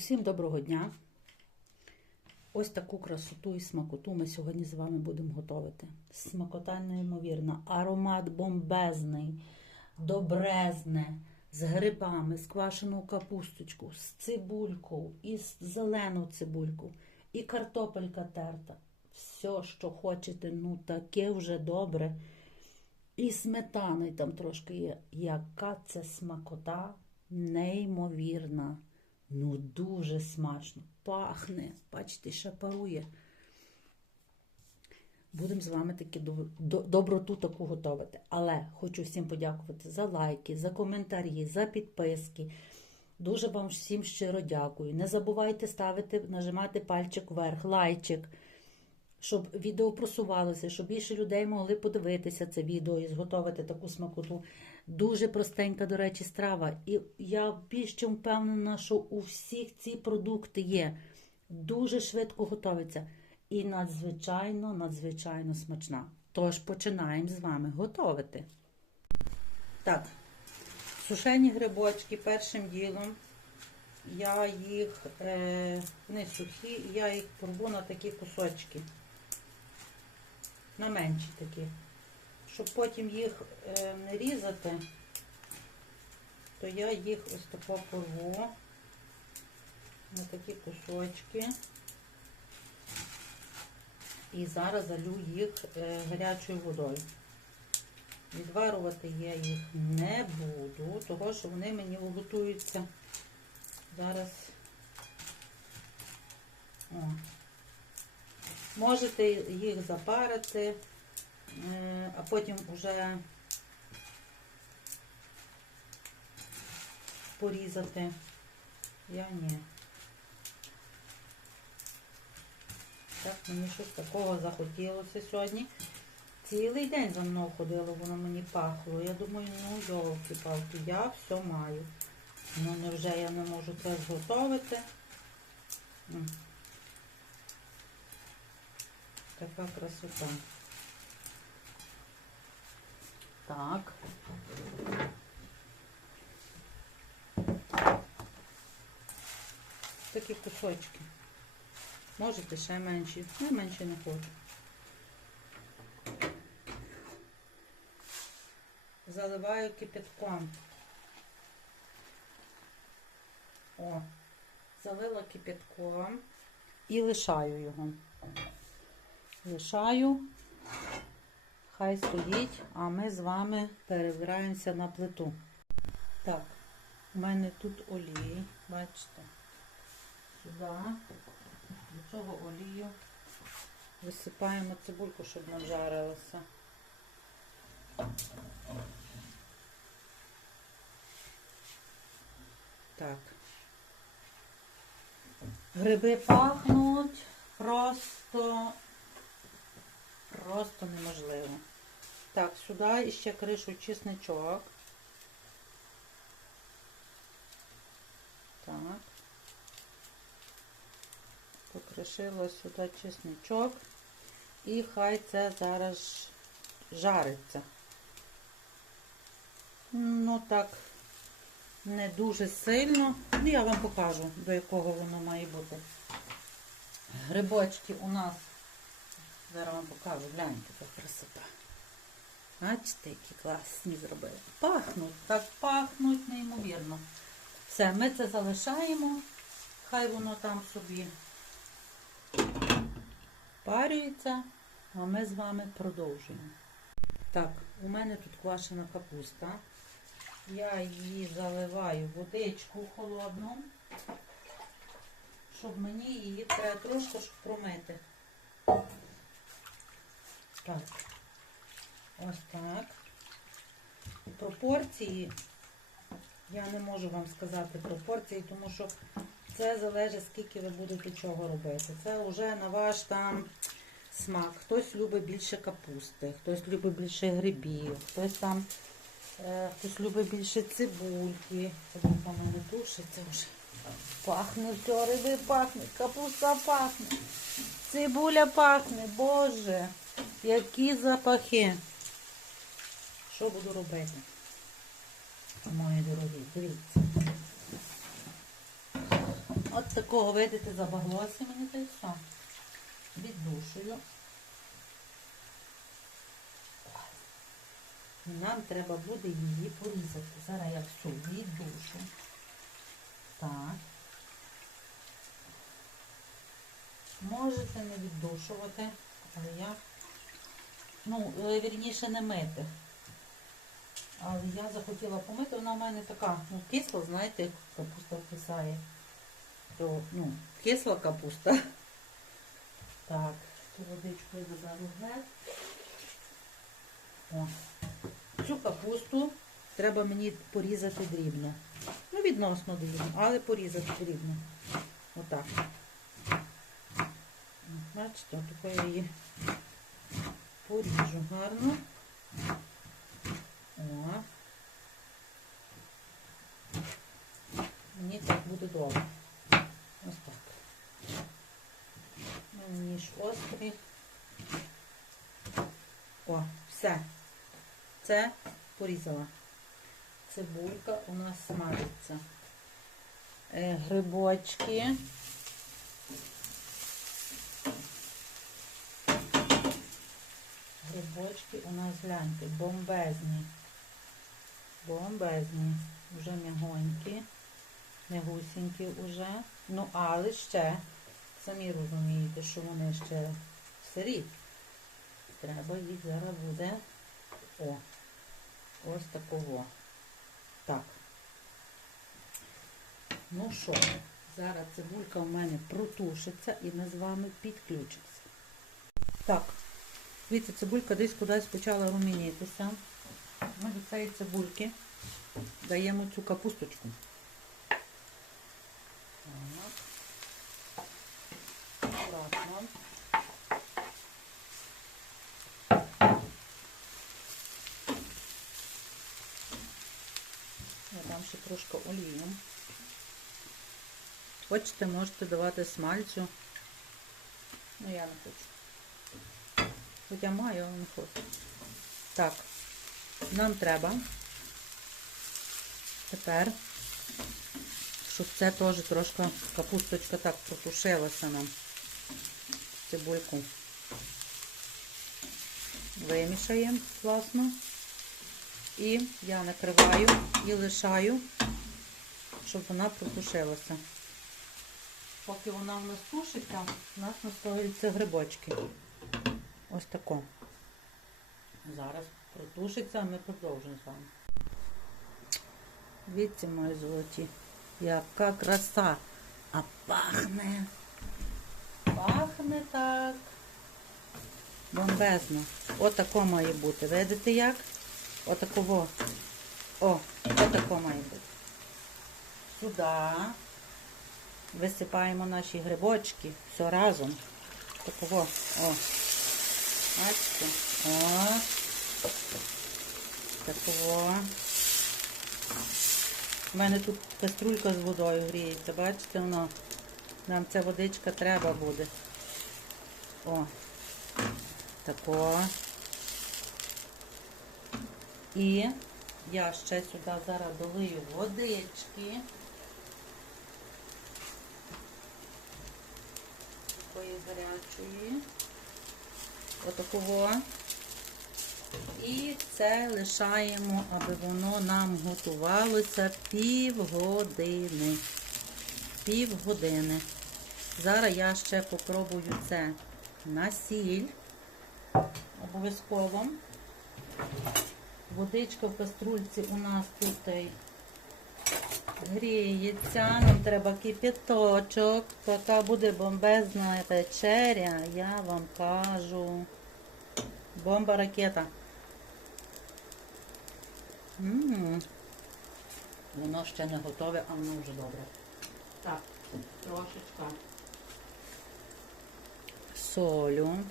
Усім доброго дня! Ось таку красоту і смакоту ми сьогодні з вами будемо готувати. Смакота неймовірна, аромат бомбезний, добрезне, з грибами, з квашену капусточку, з цибулькою, і з зелену цибульку, і картопелька терта. Все, що хочете, ну таке вже добре. І сметани там трошки є. Яка це смакота неймовірна. Ну, дуже смачно. Пахне. Бачите, ще парує. Будемо з вами таки до- до- доброту таку готувати. Але хочу всім подякувати за лайки, за коментарі, за підписки. Дуже вам всім щиро дякую. Не забувайте ставити, нажимати пальчик вверх, лайчик, щоб відео просувалося, щоб більше людей могли подивитися це відео і зготовити таку смакоту. Дуже простенька, до речі, страва. І я більш чим впевнена, що у всіх ці продукти є. Дуже швидко готується. І надзвичайно, надзвичайно смачна. Тож починаємо з вами готувати. Так, сушені грибочки першим ділом. Я їх, е, вони сухі, я їх порву на такі кусочки. На менші такі. Щоб потім їх не різати, то я їх ось тако порву на такі кусочки. І зараз залю їх е, гарячою водою. Відварувати я їх не буду, того що вони мені готуються зараз. О. Можете їх запарити, а потім вже порізати. Я ні. Так, мені щось такого захотілося сьогодні. Цілий день за мною ходило, воно мені пахло. Я думаю, ну йолки-палки, я все маю. Ну невже я не можу це зготовити? Така красота. Так. Такі кусочки. Можете ще менші. Я менші не хочу. Заливаю кипятком. О, залила кипятком і лишаю його. Лишаю, хай стоїть, а ми з вами перебираємося на плиту. Так, у мене тут олій, бачите, сюди, до цього олію висипаємо цибульку, щоб не. Так. Гриби пахнуть просто, просто неможливо. Так, сюди ще кришу чесничок. Так. Покришила сюди чесничок. І хай це зараз жариться. Ну так, не дуже сильно. Ну, я вам покажу, до якого воно має бути. Грибочки у нас, зараз вам покажу, гляньте, яка красота. Бачите, які класні зробили. Пахнуть, так пахнуть неймовірно. Все, ми це залишаємо, хай воно там собі парюється, а ми з вами продовжуємо. Так, у мене тут квашена капуста. Я її заливаю водичку холодну, щоб мені її треба трошки промити. Так, ось так. Пропорції, я не можу вам сказати пропорції, тому що це залежить, скільки ви будете чого робити. Це вже на ваш там смак. Хтось любить більше капусти, хтось любить більше грибів, хтось там Е, Хтось любить більше цибульки. У мене тушиться вже. Пахне все, риби пахне, капуста пахне, цибуля пахне, боже, які запахи. Що буду робити? Мої дорогі, дивіться. От такого, видите, забаглося мені та все. Віддушую. Нам треба буде її порізати. Зараз я всю віддушу. Так. Можете не віддушувати, але я, ну, е, вірніше не мити. Але я захотіла помити, вона в мене така, ну, кисла, знаєте, як капуста вкисає. То, ну, кисла капуста. Так, цю водичку я заберу геть. Цю капусту треба мені порізати дрібно. Ну, відносно дрібно, але порізати дрібно. Отак. Бачите, отако я її поріжу гарно. О. Мені так буде добре. Ось так. У мене ніж острий. О, все. Це порізала. Цибулька у нас смажиться. Е, грибочки. Грибочки у нас гляньте, бомбезні. Бомбезні. Вже м'ягонькі, не гусінькі вже. Ну, але ще, самі розумієте, що вони ще сирі. Треба їх зараз буде. О, ось такого. Так. Ну що, зараз цибулька в мене протушиться і ми з вами підключимося. Так, дивіться, цибулька десь кудись почала румінітися. Ми до цієї цибульки даємо цю капусточку. Так. Я дам ще трошки олію. Хочете, можете давати смальцю. Ну, я не хочу. Хоча маю, але не хочу. Так, нам треба тепер, щоб це теж трошки капусточка так протушилася нам. Цибульку. Вимішаємо, власно. І я накриваю і лишаю, щоб вона протушилася. Поки вона в нас тушиться, у нас настоюються грибочки. Ось тако. Зараз протушиться, ми продовжимо з вами. Дивіться, мої золоті, яка краса. А пахне. Пахне так. Бомбезно. Отако має бути. Видите як? Отакого. О, отако має бути. Сюди висипаємо наші грибочки. Все разом. Такого. О. Бачите? О. Такого. У мене тут каструлька з водою гріється. Бачите, воно. Нам ця водичка треба буде. О. Тако. І я ще сюди зараз долию водички. Такої гарячої. Отакого. І це лишаємо, аби воно нам готувалося півгодини. Півгодини. Зараз я ще попробую це на сіль. Обов'язково. Водичка в каструльці у нас тут гріється. Нам треба кипяточок. Така буде бомбезна вечеря, я вам кажу. Бомба ракета. М-м. Воно ще не готове, а воно вже добре. Так, трошечка солю.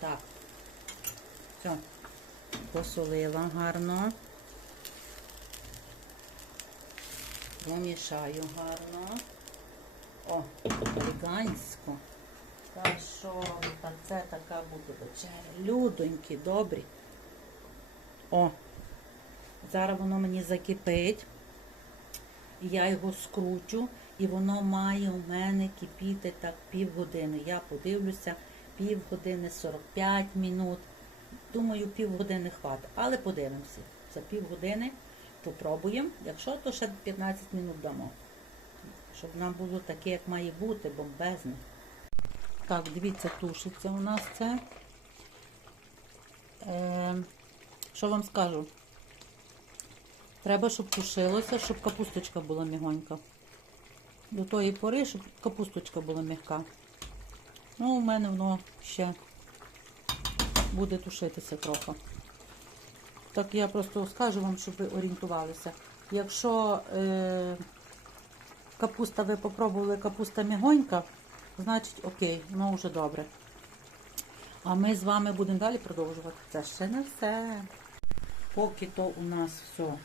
Так. Все. Посолила гарно. Помішаю гарно. О, елегантсько. Та що, та це така буде вечеря. Людонькі, добрі. О, зараз воно мені закипить. я його скручу, і воно має у мене кипіти так півгодини. Я подивлюся, півгодини, 45 минут. Думаю, півгодини хватить, але подивимося. За півгодини попробуємо. Якщо, то ще 15 минут дамо. Щоб нам було таке, як має бути, бомбезне. Так, дивіться, тушиться у нас це. Е, що вам скажу? Треба, щоб тушилося, щоб капусточка була мігонька. До тої пори, щоб капусточка була м'яка. Ну, у мене воно ще буде тушитися трохи. Так я просто скажу вам, щоб ви орієнтувалися. Якщо е, капуста ви попробували, капуста мігонька, значить окей, воно вже добре. А ми з вами будемо далі продовжувати. Це ще не все. Поки то у нас все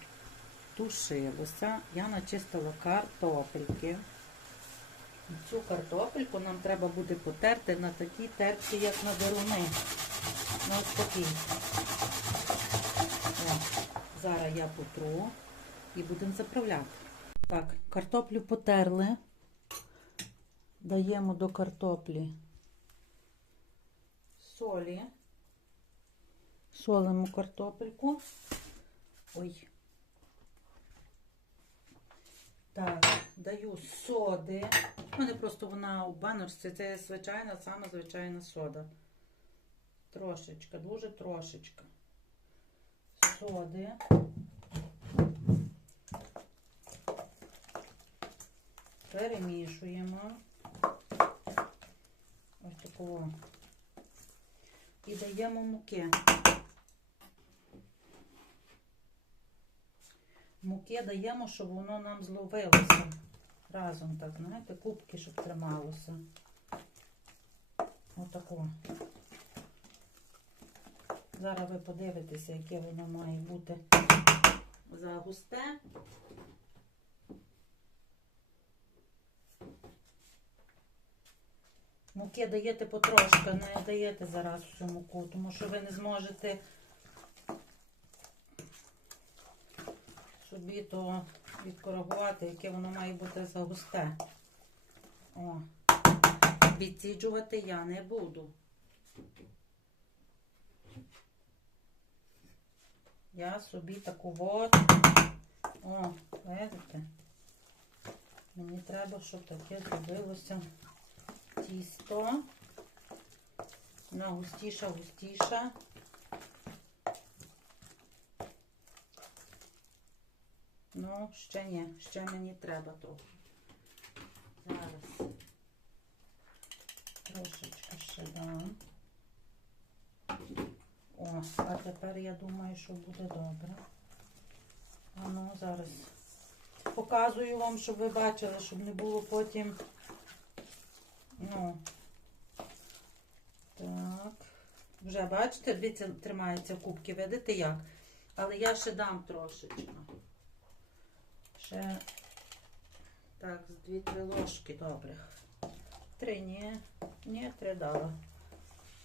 тушилося, я начистила картопельки. Цю картопельку нам треба буде потерти на такій терці, як на деруни. На ось такій. Зараз я потру і будемо заправляти. Так, картоплю потерли. Даємо до картоплі солі. Солимо картопельку. Ой. Так, даю соди. У мене просто вона у баночці, це звичайна, сама звичайна сода. Трошечка, дуже трошечка. Соди. Перемішуємо. Ось такого. І даємо муки. Муки даємо, щоб воно нам зловилося. Разом так, знаєте, кубки, щоб трималося. Отако. Зараз ви подивитеся, яке воно має бути загусте. Муки даєте потрошки, не даєте зараз всю муку, тому що ви не зможете то відкоригувати, яке воно має бути загусте. О, відсіджувати я не буду. Я собі таку от. О, видите? Мені треба, щоб таке зробилося тісто. Вона густіша, густіша. Ну, ще ні, ще мені треба трохи. Зараз трошечки ще дам. О, а тепер я думаю, що буде добре. А ну, зараз показую вам, щоб ви бачили, щоб не було потім. Ну, так. Вже бачите, дивіться, тримаються кубки, видите як? Але я ще дам трошечки. Ще так, з дві-три ложки добрих. Три, ні, ні, три дала.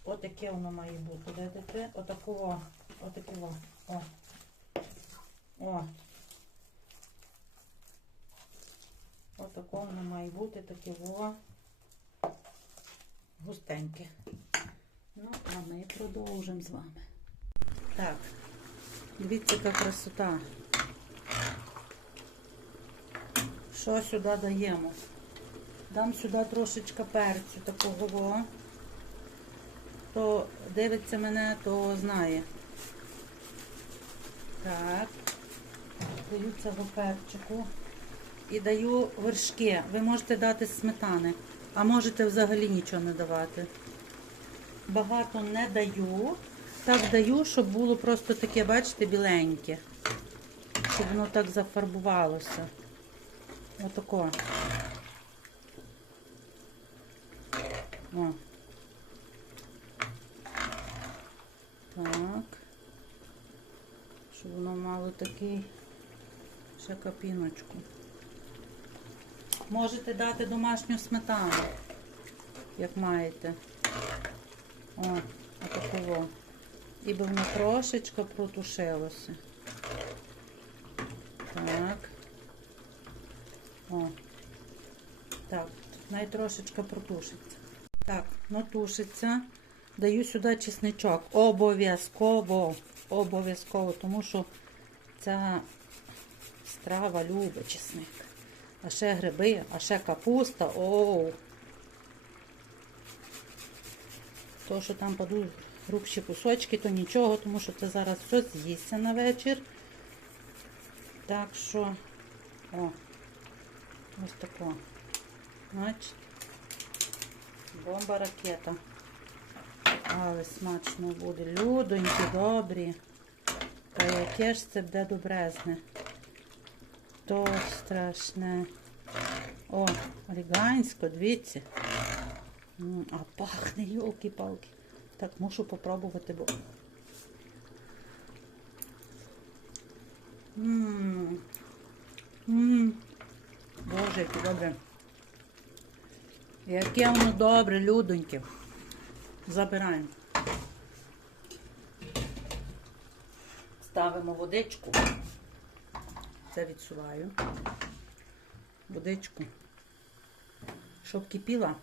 Отаке воно має бути, видите? Отакого, отакого. О. О. Отакого воно має бути, таке. Густеньке. Ну, а ми продовжимо з вами. Так, дивіться, яка красота. Що сюди даємо? Дам сюди трошечка перцю такого. Хто дивиться мене, то знає. Так, даю цього перчику. І даю вершки. Ви можете дати сметани, а можете взагалі нічого не давати. Багато не даю. Так даю, щоб було просто таке, бачите, біленьке. Щоб воно так зафарбувалося. Отако. О. Так. Щоб воно мало такий ще капіночку. Можете дати домашню сметану, як маєте. О, отаково. І би воно трошечки протушилося. Так. Най трошечка протушиться. Так, ну тушиться. Даю сюди чесничок. Обов'язково. Обов'язково, тому що ця страва любить чесник. А ще гриби, а ще капуста. Оу. То, що там падуть грубші кусочки, то нічого, тому що це зараз все з'їсться на вечір. Так що, о, ось тако. Значить, бомба ракета. Але смачно буде. Людоньки, добрі. Та яке ж це буде добрезне. То страшне. О, орігансько, дивіться. А пахне, йолки-палки. Так, мушу попробувати, бо. Ммм. Ммм. Боже, яке добре. Яке воно добре, людоньки. Забираємо. Ставимо водичку. Це відсуваю. Водичку. Щоб кипіла.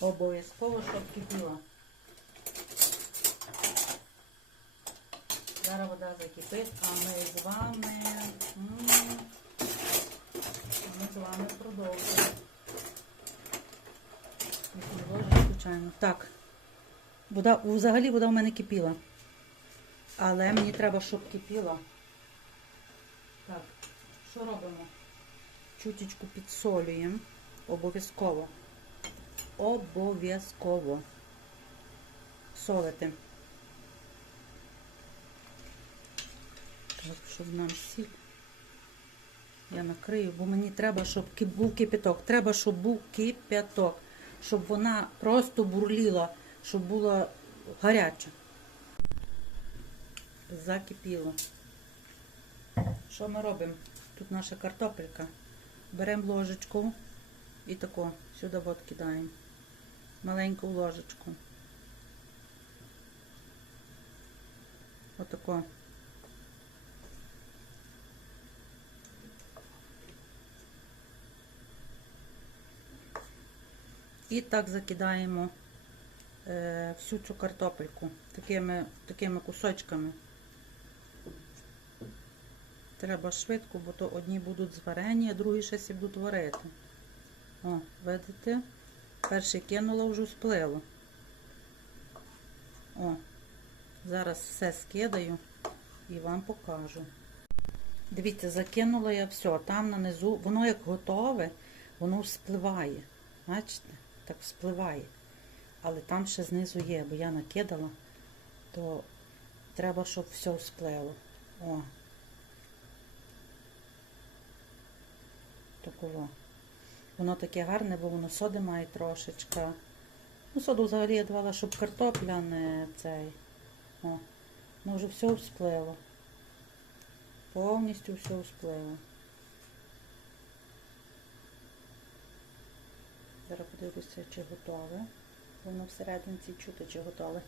Обов'язково, щоб кипіла. Зараз вода закипить, а ми з вами. Ми з вами продовжуємо. Не підложу, звичайно. Так. Вода, взагалі вода в мене кипіла. Але мені треба, щоб кипіла. Так, що робимо? Чуточку підсолюємо. Обов'язково. Обов'язково. Солити. Так, щоб нам сіль. Я накрию, бо мені треба, щоб був кипяток. Треба, щоб був кипяток. Щоб вона просто бурліла, щоб була гаряча. Закипіло. Що ми робимо? Тут наша картопелька. Беремо ложечку і тако сюди от кидаємо. Маленьку ложечку. Отако. І так закидаємо е, всю цю картопельку такими, такими кусочками. Треба швидко, бо то одні будуть зварені, а другі ще сі будуть варити. О, видите? Перший кинула, вже сплило. О, зараз все скидаю і вам покажу. Дивіться, закинула я все, там нанизу, воно як готове, воно вспливає. Бачите? Так вспливає. Але там ще знизу є, бо я накидала, то треба, щоб все всплило. О. Такого. Воно таке гарне, бо воно соди має трошечка. Ну, соду взагалі я давала, щоб картопля не цей. О, ну вже все всплило. Повністю все всплило. Зараз подивлюся, чи готове. Воно всерединці чути, чи готове.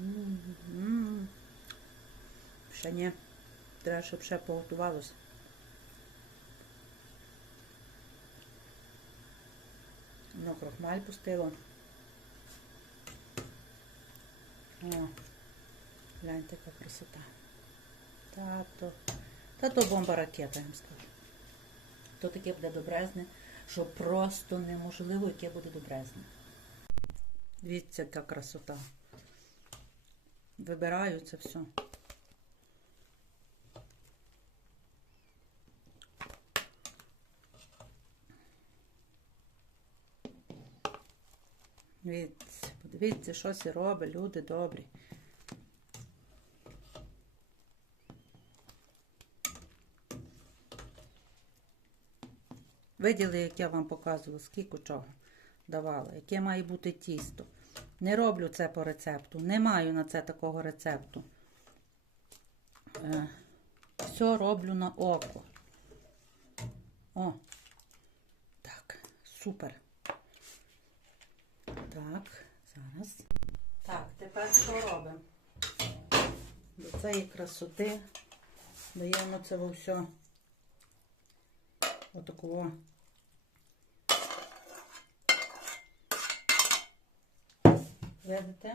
М-м-м. Ще ні. Треба, щоб ще поготувалося. Ну, крохмаль пустило. О, гляньте, яка красота. Тато. Тато бомба ракета, я вам скажу. То таке буде добрезне, що просто неможливо, яке буде добрезне. Дивіться, яка красота. Вибираю це все. Дивіться, подивіться, що сі робить, люди добрі. Виділи, як я вам показувала, скільки чого давала, яке має бути тісто. Не роблю це по рецепту, не маю на це такого рецепту. Е, все роблю на око. О, так, супер. Так, зараз. Так, тепер що робимо? До цієї красоти даємо це все Отакого. Видите?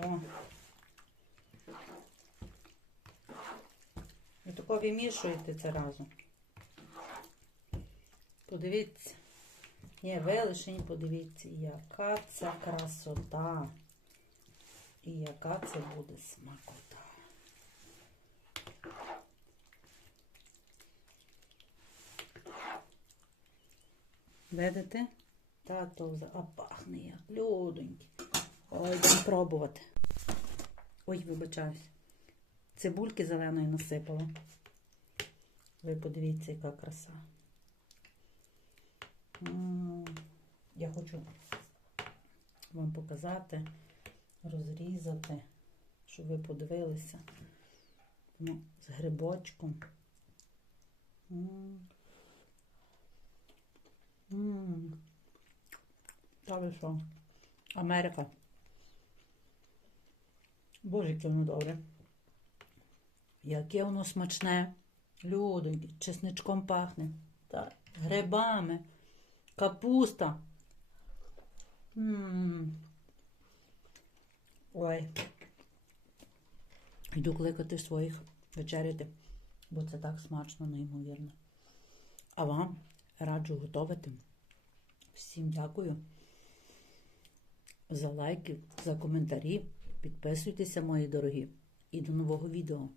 О. І тако вимішуєте це разом. Подивіться. Ні, ви подивіться, яка це красота. І яка це буде смакота. Видите? Тато, а пахне як людоньки. Ой, будемо пробувати. Ой, вибачаюсь. Цибульки зеленої насипала. Ви подивіться, яка краса. Я хочу вам показати, розрізати, щоб ви подивилися. Ну, з грибочком. Та ви що? Америка. Воно добре. Яке воно смачне. Людоньки, чесничком пахне. Так, грибами, капуста. М. Ой. Йду кликати своїх вечеряти, бо це так смачно, неймовірно. А вам раджу готувати. Всім дякую за лайки, за коментарі. Підписуйтеся, мої дорогі. І до нового відео.